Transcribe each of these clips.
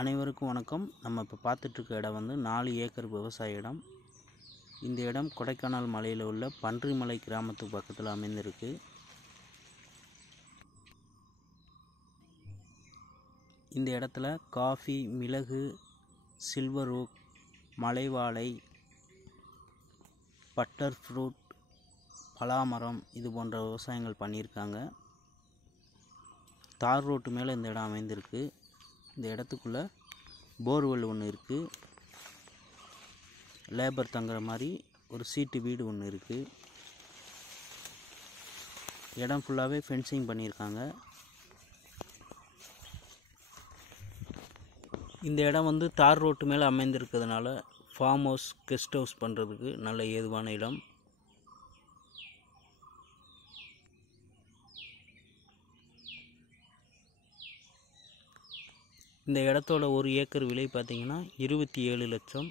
அனைவருக்கும் வணக்கம். நம்ம இப்போ பார்த்துட்ருக்க இடம் வந்து 4 ஏக்கர் விவசாய இடம். இந்த இடம் கொடைக்கானல் மலையில் உள்ள பன்றிமலை கிராமத்துக்கு பக்கத்தில் அமைந்திருக்கு. இந்த இடத்துல காஃபி, மிளகு, சில்வர் ஓக், மலைவாழை, பட்டர் ஃப்ரூட், பலாமரம் இது போன்ற விவசாயங்கள் பண்ணியிருக்காங்க. தார் ரோட்டு மேலே இந்த இடம் அமைந்திருக்கு. இந்த இடத்துக்குள்ளே போர்வெல் ஒன்று இருக்குது. லேபர் தங்குற மாதிரி ஒரு சீட்டு வீடு ஒன்று இருக்குது. இடம் ஃபுல்லாகவே ஃபென்சிங் பண்ணியிருக்காங்க. இந்த இடம் வந்து தார் ரோட்டு மேலே அமைந்திருக்கிறதுனால ஃபார்ம் ஹவுஸ், கெஸ்ட் ஹவுஸ் பண்ணுறதுக்கு நல்ல ஏதுவான இடம். இந்த இடத்தோட ஒரு ஏக்கர் விலை பார்த்திங்கன்னா 27 லட்சம்.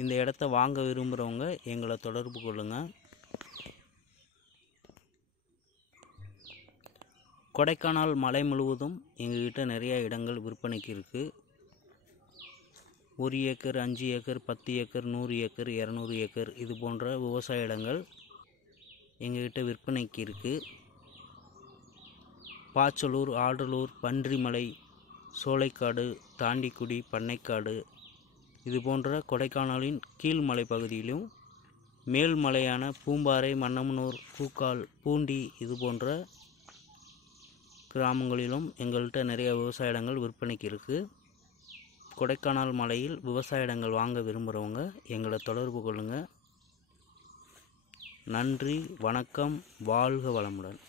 இந்த இடத்த வாங்க விரும்புகிறவங்க எங்களை தொடர்பு கொள்ளுங்கள். கொடைக்கானல் மலை முழுவதும் எங்ககிட்ட நிறைய இடங்கள் விற்பனைக்கு இருக்குது. 1 acre, 5 acre, 10 acre, 100 acre, 200 acre இது போன்ற விவசாய இடங்கள் எங்ககிட்ட விற்பனைக்கு இருக்குது. பாச்சலூர், ஆடலூர், பன்றிமலை, சோலைக்காடு, தாண்டிக்குடி, பண்ணைக்காடு இது போன்ற கொடைக்கானலின் கீழ்மலை பகுதியிலும், மேல்மலையான பூம்பாறை, மன்னமனூர், பூக்கால், பூண்டி இது போன்ற கிராமங்களிலும் எங்கள்கிட்ட நிறைய விவசாய இடங்கள் விற்பனைக்கு இருக்குது. கொடைக்கானல் மலையில் விவசாய இடங்கள் வாங்க விரும்புகிறவங்க எங்களை தொடர்பு கொள்ளுங்கள். நன்றி, வணக்கம், வாழ்க வளமுடன்.